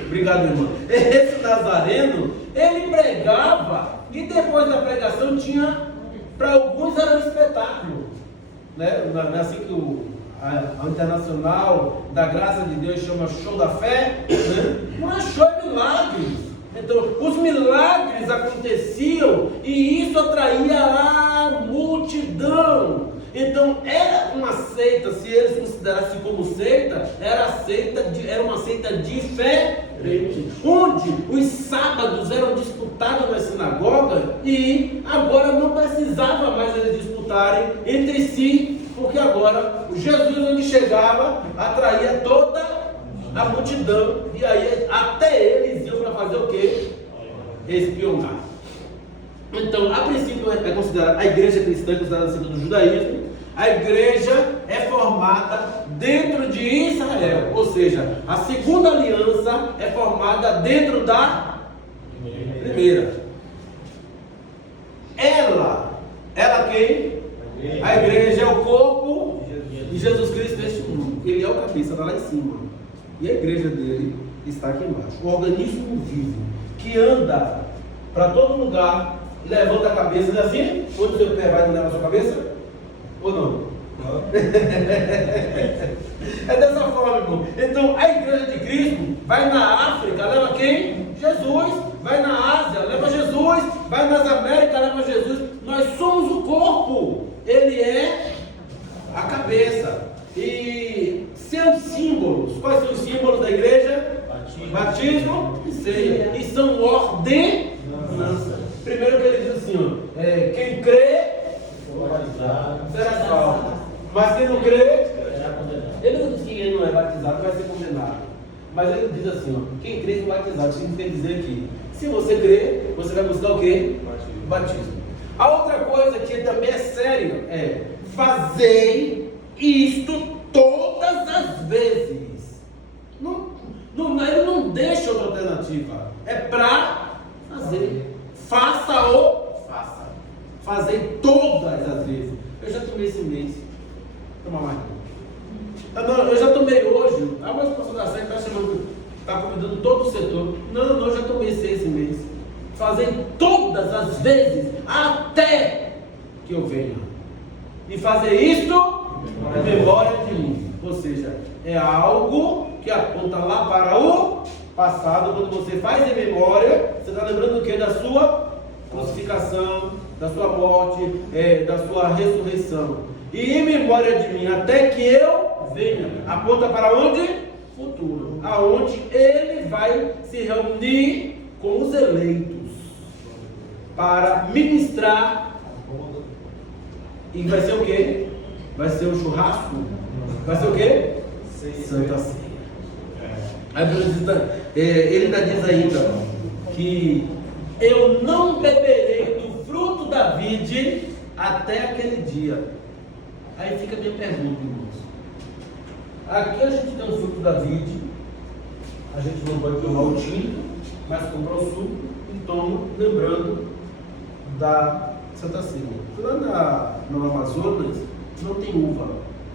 obrigado, irmão. Esse Nazareno, ele pregava, e depois da pregação tinha, para alguns era um espetáculo, né? Não é assim que a Internacional da Graça de Deus chama show da fé, né? Não é show de milagres. Então, os milagres aconteciam e isso atraía a multidão. Então, era uma seita, se eles considerassem como seita, era uma seita diferente, onde os sábados eram disputados nas sinagogas e agora não precisava mais eles disputarem entre si, porque agora Jesus, onde chegava, atraía toda a multidão, e aí até eles iam para fazer o quê? Espionar. Então, a princípio é considerada, a igreja cristã é considerada dentro do judaísmo. A igreja é formada dentro de Israel, ou seja, a segunda aliança é formada dentro da primeira. ela quem? A igreja é o corpo de Jesus Cristo neste mundo. Ele é o cabeça, está lá em cima. E a igreja dele está aqui embaixo. O organismo vivo que anda para todo lugar, levanta a cabeça, não é assim? Quando o seu pé vai, não leva a sua cabeça? Ou não? É dessa forma, irmão. Então a igreja de Cristo vai na África, leva quem? Jesus. Vai na Ásia, leva Jesus. Vai nas Américas, leva Jesus. Nós somos o corpo, ele é a cabeça. E seus símbolos, quais são os símbolos da igreja? Batismo e ceia. E são ordenanças. Primeiro que ele diz assim, quem crê será salvo, mas quem não crê, ele não diz que quem não é batizado vai ser condenado, mas ele diz assim, quem crê é batizado. Isso quer dizer que se você crê, você vai buscar o quê? Batismo. A outra coisa que também é séria é: fazei isto todas as vezes. Ele não deixa outra alternativa, é para fazer. Faça. Fazei todas as vezes. Eu já tomei esse mês. Toma mais. Eu já tomei hoje. A mais pastor da série está chamando, está convidando todo o setor. Não, eu já tomei esse mês. Fazer todas as vezes até que eu venha. E fazer isto em memória de mim. Ou seja, é algo que aponta lá para o passado. Quando você faz em memória, você está lembrando o que? Da sua crucificação, da sua morte, da sua ressurreição. E em memória de mim, até que eu venha. Aponta para onde? Futuro. Aonde ele vai se reunir com os eleitos para ministrar. E vai ser o quê? Vai ser o churrasco? Vai ser o quê? Santa Ceia. Ele ainda diz ainda que eu não beberei do fruto da vide até aquele dia. Aí fica a minha pergunta, irmãos. Aqui a gente tem o fruto da vide, a gente não pode tomar o tinto, mas comprar o suco e toma, lembrando da Santa Ceia. Lá no Amazonas não tem uva,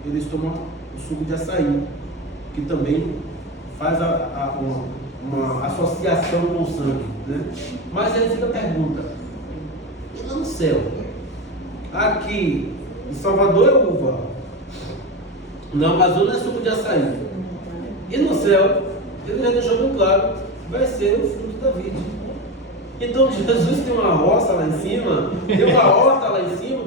eles tomam o suco de açaí, que também faz uma associação com o sangue, né? Mas aí fica a pergunta: e lá no céu? Aqui em Salvador é uva, no Amazonas é suco de açaí, e no céu ele já deixou muito claro que vai ser o fruto da vide. Então Jesus tem uma roça lá em cima, tem uma horta lá em cima.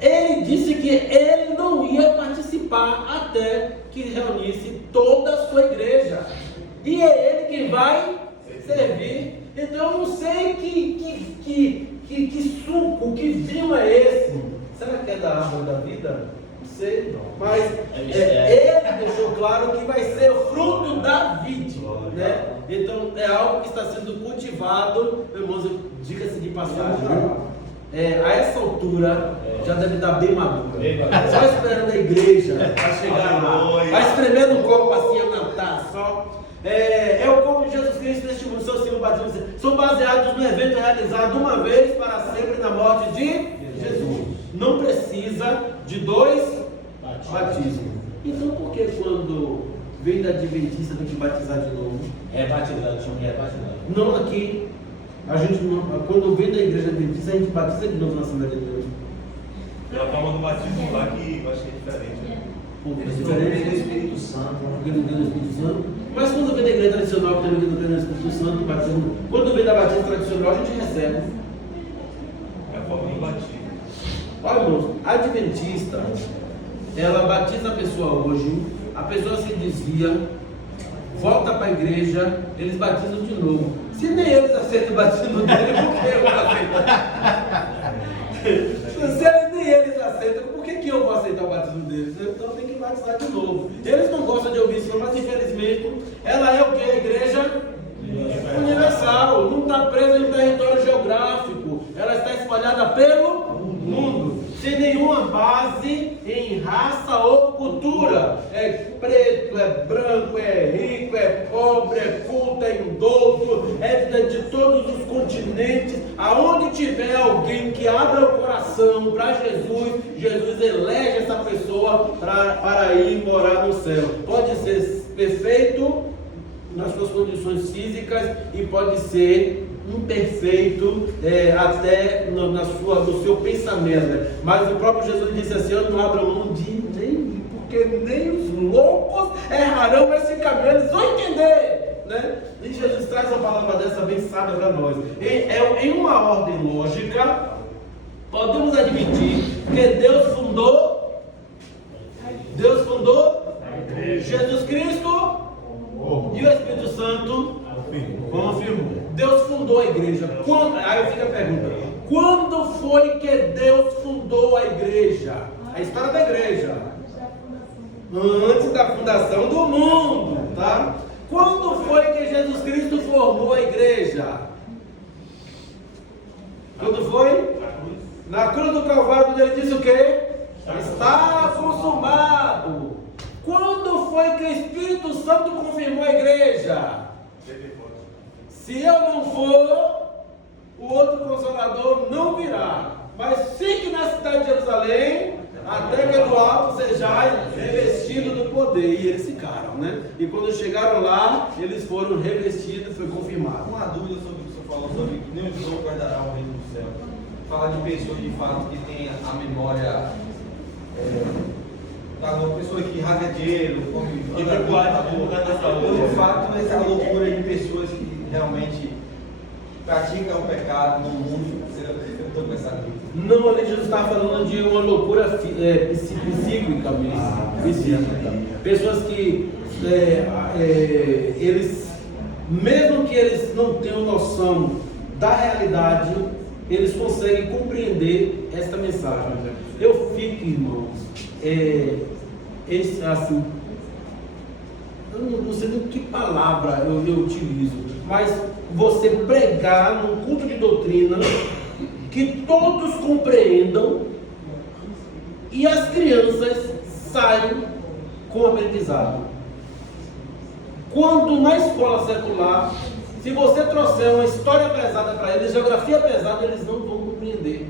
Ele disse que ele não ia participar até que reunisse toda a sua igreja. E é ele quem vai servir. Então eu não sei que suco, que vinho é esse. Será que é da árvore da vida? Não sei. Mas ele deixou claro que vai ser o fruto da vide, né? Então é algo que está sendo cultivado, irmãos, diga-se de passagem. A essa altura já deve estar bem maduro. Só esperando a igreja para chegar lá. Vai espremendo o copo assim, na taça. É o corpo de Jesus Cristo neste mundo. Seus símbolos batismos são baseados no evento realizado uma vez para sempre na morte de Jesus. Não precisa de 2 batismos. Então por que quando vem da Adventista tem que batizar de novo? É batizado, tinha um rebatizado. Não aqui. A gente não, quando vem da igreja adventista, a gente batiza de novo na Assembleia de Deus. É a forma do batismo lá que eu acho que é diferente, né? É diferente do Espírito Santo. Porque não vem do Espírito Santo. Mas quando vem da igreja tradicional, que também não vem do Espírito Santo, batismo. Quando vem da batismo tradicional, a gente recebe. É a forma do batismo. Olha, irmãos, a adventista, ela batiza a pessoa hoje, a pessoa se desvia, volta para a igreja, eles batizam de novo. Se nem eles aceitam o batismo dele, por que eu vou aceitar? Se nem eles aceitam, por que eu vou aceitar o batismo deles? Então tem que batizar de novo. Eles não gostam de ouvir isso, mas infelizmente ela é o que? A igreja universal. Não está presa em território geográfico. Ela está espalhada pelo mundo. Sem nenhuma base em raça ou cultura. É preto, é branco, é rico, é pobre, é culto, é idoso, é de todos os continentes. Aonde tiver alguém que que abra o coração para Jesus, Jesus elege essa pessoa para ir morar no céu. Pode ser perfeito nas suas condições físicas e pode ser imperfeito até no seu pensamento. Mas o próprio Jesus disse assim: eu não abro mão de nem, porque nem os loucos errarão esse caminho, eles vão entender, né? E Jesus traz uma palavra dessa bem sábia para nós. Em uma ordem lógica, podemos admitir que Deus fundou Jesus Cristo e o Espírito Santo confirmou. Deus fundou a igreja. Aí fica a pergunta: quando foi que Deus fundou a igreja? A história da igreja antes da fundação do mundo, tá? Quando foi que Jesus Cristo formou a igreja? Quando foi? Na cruz do Calvário, quando ele disse o quê? Está consumado. Quando foi que o Espírito Santo confirmou a igreja? Se eu não for, o outro Consolador não virá. Mas fique na cidade de Jerusalém, até que do alto sejais revestido do poder. E eles ficaram, né? E quando chegaram lá, eles foram revestidos, foi confirmado. Uma dúvida sobre o que você falou, sobre que nem os loucos guardarão o reino do céu. Fala de pessoas de fato que têm a memória. Uma pessoa que rasga dinheiro, E de fato, essa loucura de pessoas que realmente praticam o pecado no mundo. Eu estou com essa dúvida. Não, ali Jesus está falando de uma loucura psíquica mesmo. Pessoas que eles, mesmo que eles não tenham noção da realidade, eles conseguem compreender esta mensagem. Eu fico, irmãos, assim, eu não sei nem que palavra eu utilizo, mas você pregar num culto de doutrina que todos compreendam e as crianças saiam com aprendizado. Quando na escola secular, se você trouxer uma história pesada para eles, geografia pesada, eles não vão compreender.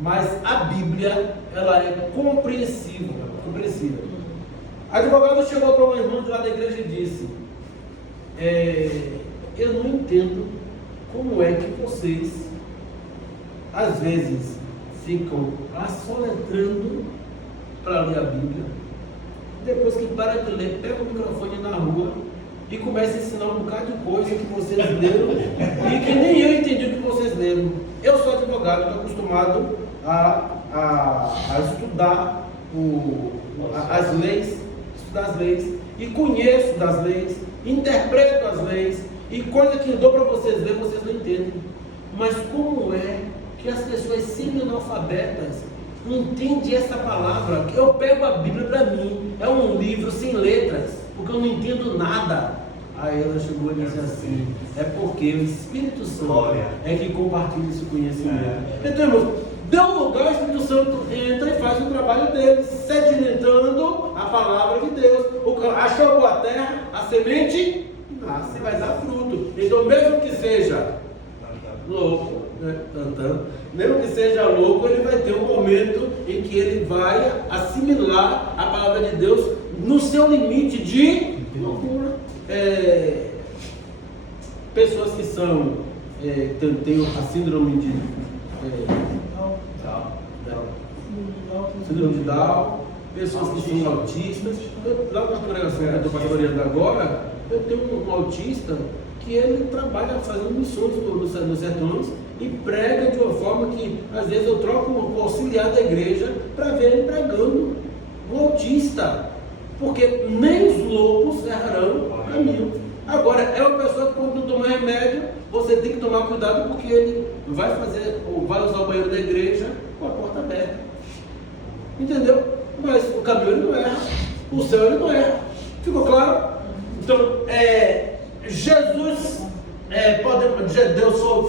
Mas a Bíblia, ela é compreensível. Advogado chegou para um irmão de lá da igreja e disse: eu não entendo como é que vocês às vezes ficam assoletrando para ler a Bíblia, depois que para de ler, pega o microfone na rua e começa a ensinar um bocado de coisa que vocês leram e que nem eu entendi o que vocês leram. Eu sou advogado, estou acostumado a estudar as leis, e conheço das leis, interpreto as leis, e coisa que eu dou para vocês ler, vocês não entendem. Mas como é que as pessoas semi-analfabetas entendem essa palavra? Eu pego a Bíblia, para mim é um livro sem letras, porque eu não entendo nada. Aí ela chegou e disse assim: é porque o Espírito Santo é que compartilha esse conhecimento. Então, irmãos, deu lugar, o Espírito Santo entra e faz o trabalho dele, sedimentando a palavra de Deus. Achou boa terra, a semente nasce e vai dar fruto. Então, mesmo que seja louco, né? Mesmo que seja louco, ele vai ter um momento em que ele vai assimilar a palavra de Deus no seu limite de loucura. Pessoas que são têm a síndrome de síndrome de Down, pessoas que são autistas. Lá na congregação que eu estou pastoreando agora, eu tenho um autista que ele trabalha fazendo missões nos sertões e prega de uma forma que às vezes eu troco o auxiliar da igreja para ver ele pregando. Um autista, porque nem os loucos errarão o caminho. Agora, é uma pessoa que quando toma remédio, você tem que tomar cuidado, porque ele vai usar o banheiro da igreja com a porta aberta. Entendeu? Mas o caminho ele não erra, o céu ele não erra. Ficou claro? Então, Jesus,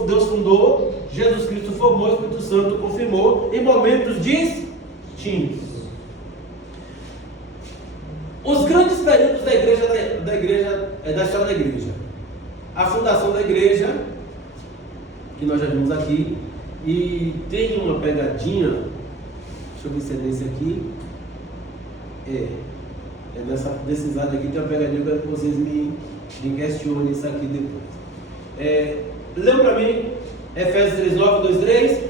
Deus fundou, Jesus Cristo formou, o Espírito Santo confirmou em momentos distintos. Os grandes períodos da história da igreja: a fundação da igreja, que nós já vimos aqui, E tem uma pegadinha, deixa eu ver se é nesse aqui. Desses lados aqui tem uma pegadinha, eu quero que vocês me questionem isso aqui depois. Lembra para mim, Efésios 3:9, 2:3?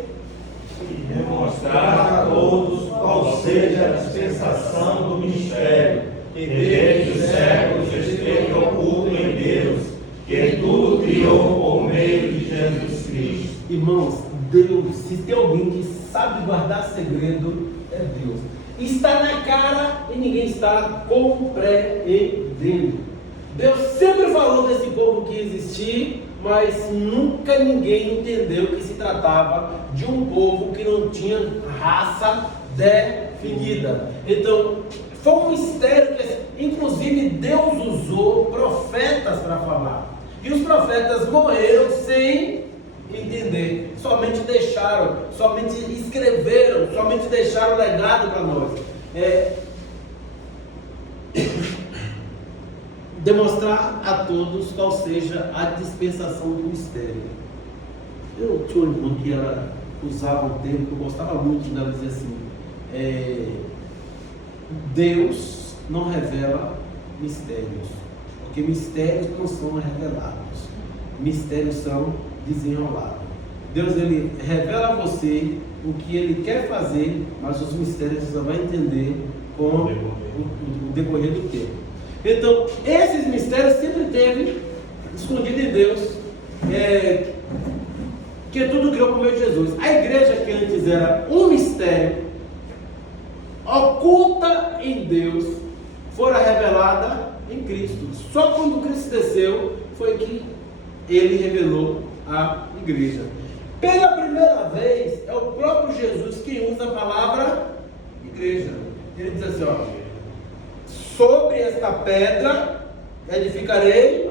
E demonstrar a todos qual seja a dispensação do mistério, que desde os séculos esteve oculto em Deus, que tudo criou por meio de Jesus Cristo. Irmãos, Deus, se tem alguém que sabe guardar segredo, é Deus. Está na cara e ninguém está compreendendo. Deus sempre falou desse povo que existia, mas nunca ninguém entendeu que se tratava de um povo que não tinha raça definida. Então, foi um mistério que, inclusive, Deus usou profetas para falar. E os profetas morreram sem entender, somente deixaram, somente escreveram, somente deixaram legado para nós. Demonstrar a todos qual seja a dispensação do mistério. Eu tinha uma irmã que ela usava um termo que eu gostava muito dela, dizer assim: Deus não revela mistérios, porque mistérios não são revelados, mistérios são desenrolados. Deus, ele revela a você o que ele quer fazer, mas os mistérios você vai entender com o decorrer do tempo. Então, esses mistérios sempre teve escondido em Deus, que tudo criou por meio de Jesus. A igreja que antes era um mistério, oculta em Deus, fora revelada em Cristo. Só quando Cristo desceu, foi que ele revelou a igreja. Pela primeira vez, é o próprio Jesus quem usa a palavra igreja. Ele diz assim, sobre esta pedra edificarei.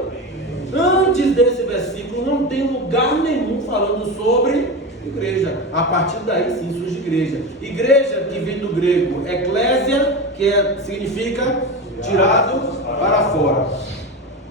Antes desse versículo não tem lugar nenhum falando sobre igreja. A partir daí sim surge igreja. Igreja, que vem do grego eclésia, que significa tirado para fora.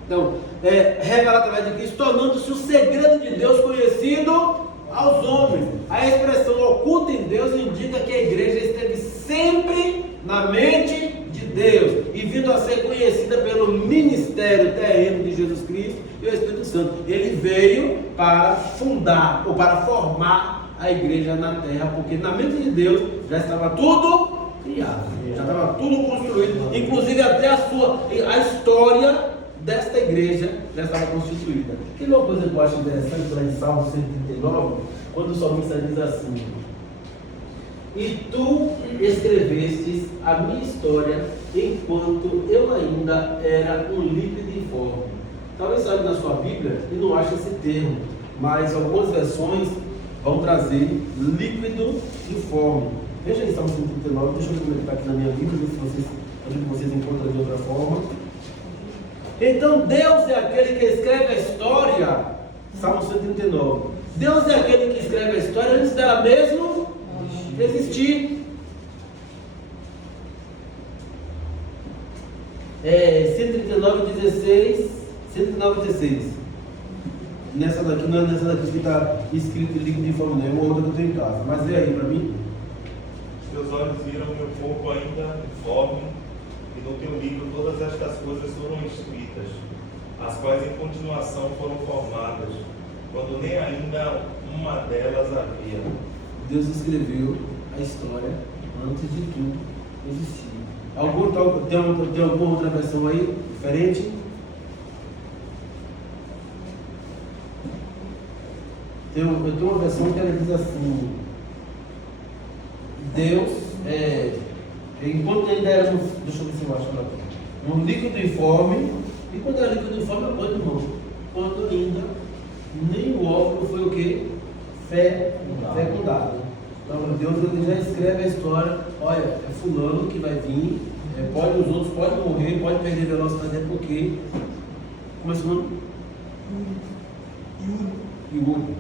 Então, revelado através de Cristo, tornando-se o segredo de Deus conhecido aos homens. A expressão oculta em Deus indica que a igreja esteve sempre na mente de Deus e vindo a ser conhecida pelo ministério terreno de Jesus Cristo e o Espírito Santo. Ele veio para fundar ou para formar a igreja na terra, porque na mente de Deus já estava tudo criado, já estava tudo construído, inclusive até a história desta igreja já estava constituída. Que uma coisa que eu acho interessante lá em Salmo 139, quando o salmista diz assim: e tu escrevestes a minha história enquanto eu ainda era um líquido informe. Talvez saia na sua Bíblia e não ache esse termo, mas algumas versões vão trazer líquido informe. Veja aí Salmo 139, deixa eu comentar aqui na minha Bíblia, ver se vocês encontram de outra forma. Então Deus é aquele que escreve a história, Salmo 139. Deus é aquele que escreve a história antes dela mesmo existir. 139:16. 139:16. Nessa daqui, não é nessa daqui que está escrito líquido de informe, não é uma outra que eu tenho em casa. Mas vê aí para mim. Seus olhos viram meu corpo ainda informe, e no teu livro todas estas coisas foram escritas, as quais em continuação foram formadas, quando nem ainda uma delas havia. Deus escreveu a história antes de tudo existir. Tem alguma outra versão aí diferente? Eu tenho uma versão que ela diz assim: Deus, enquanto ainda era deixa eu ver se eu acho um líquido informe, e quando era líquido informe, é coisa, irmão, quando ainda nem o óvulo foi o que? Fecundado. Então Deus, ele já escreve a história: olha, é fulano que vai vir, os outros podem morrer, podem perder velocidade, porque como é esse nome? Yuri.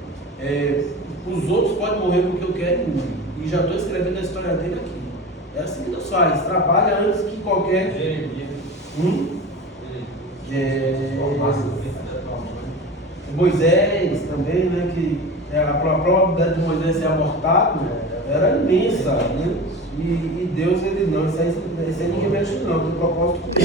Os outros podem morrer porque eu quero Yuri, e já estou escrevendo a história dele aqui. É assim que Deus faz, trabalha antes que qualquer Moisés também, né, que a probabilidade de Moisés ser abortado era imensa, né? E Deus, ele não, isso aí ninguém mexe não, tem propósito com ele.